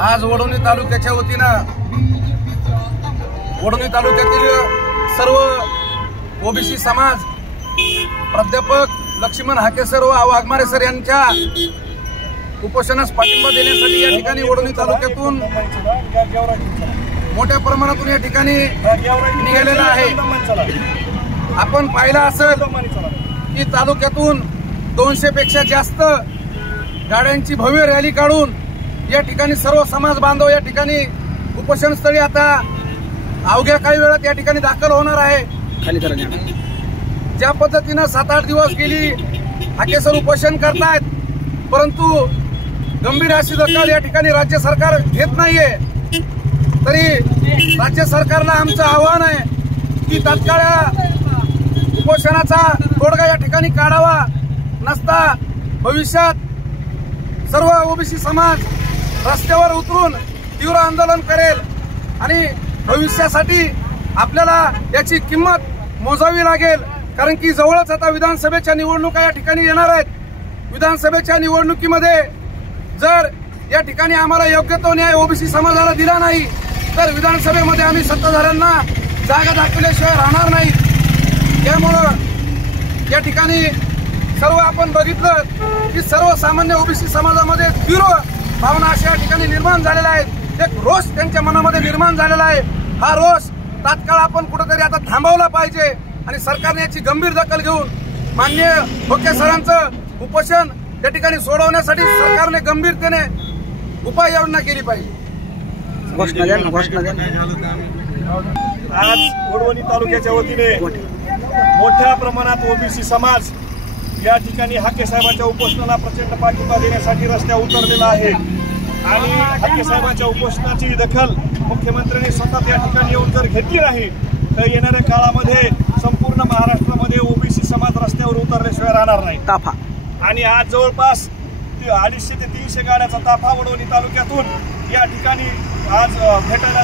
आज वडोणी तालुक्याच्या वतीनं वडोणी तालुक्यातील सर्व ओबीसी समाज प्राध्यापक लक्ष्मण हाके सर व वाघमारे सर यांच्या उपोषणास पाठिंबा देण्यासाठी या ठिकाणी वडोणी तालुक्यातून मोठ्या प्रमाणातून या ठिकाणी निघालेला आहे। आपण पाहिलं असेल की तालुक्यातून 200 पेक्षा जास्त गाड्यांची भव्य रॅली काढून या ठिकाणी सर्व समाज बांधव या ठिकाणी उपोषणस्थळी आता अवघ्या काही वेळात या ठिकाणी दाखल होणार आहे। ज्या पद्धतीनं 7-8 दिवस गेली हाके सर उपोषण करतायत, परंतु गंभीर अशी दखल या ठिकाणी राज्य सरकार घेत नाहीये। तरी राज्य सरकारला आमचं आव्हान आहे की तात्काळ उपोषणाचा तोडगा या ठिकाणी काढावा, नसता भविष्यात सर्व ओबीसी समाज रस्त्यावर उतरून तीव्र आंदोलन करेल आणि भविष्यासाठी आपल्याला याची किंमत मोजावी लागेल। कारण की जवळच आता विधानसभेच्या निवडणुका या ठिकाणी येणार आहेत। विधानसभेच्या निवडणुकीमध्ये जर या ठिकाणी आम्हाला योग्य तो न्याय ओबीसी समाजाला दिला नाही तर विधानसभेमध्ये आम्ही सत्ताधाऱ्यांना जागा दाखवल्याशिवाय राहणार नाही। त्यामुळं या ठिकाणी सर्व आपण बघितलं की सर्वसामान्य ओबीसी समाजामध्ये तीव्र भावना अशा या ठिकाणी निर्माण झालेल्या आहेत। एक रोष त्यांच्या मनामध्ये निर्माण झालेला आहे। हा रोष तात्काळ आपण कुठेतरी आता थांबवला पाहिजे आणि सरकारने याची गंभीर दखल घेऊन माननीय होके सरांचं उपोषण या ठिकाणी सोडवण्यासाठी सरकारने गंभीरतेने उपाययोजना केली पाहिजे। आज वडवणी तालुक्याच्या वतीने मोठ्या प्रमाणात ओबीसी समाज या ठिकाणी हाके साहेबांच्या उपोषणाला प्रचंड पाठिंबा देण्यासाठी रस्त्यावर उतरलेला आहे आणि हाके साहेबांच्या उपोषणाची दखल मुख्यमंत्र्यांनी स्वतः या ठिकाणी येऊन जर घेतली नाही तर येणाऱ्या काळामध्ये संपूर्ण महाराष्ट्रामध्ये ओबीसी समाज रस्त्यावर उतरल्याशिवाय राहणार नाही। ताफा आणि आज जवळपास 250 ते 300 गाड्याचा ताफा वडवणी तालुक्यातून या ठिकाणी आज भेटायला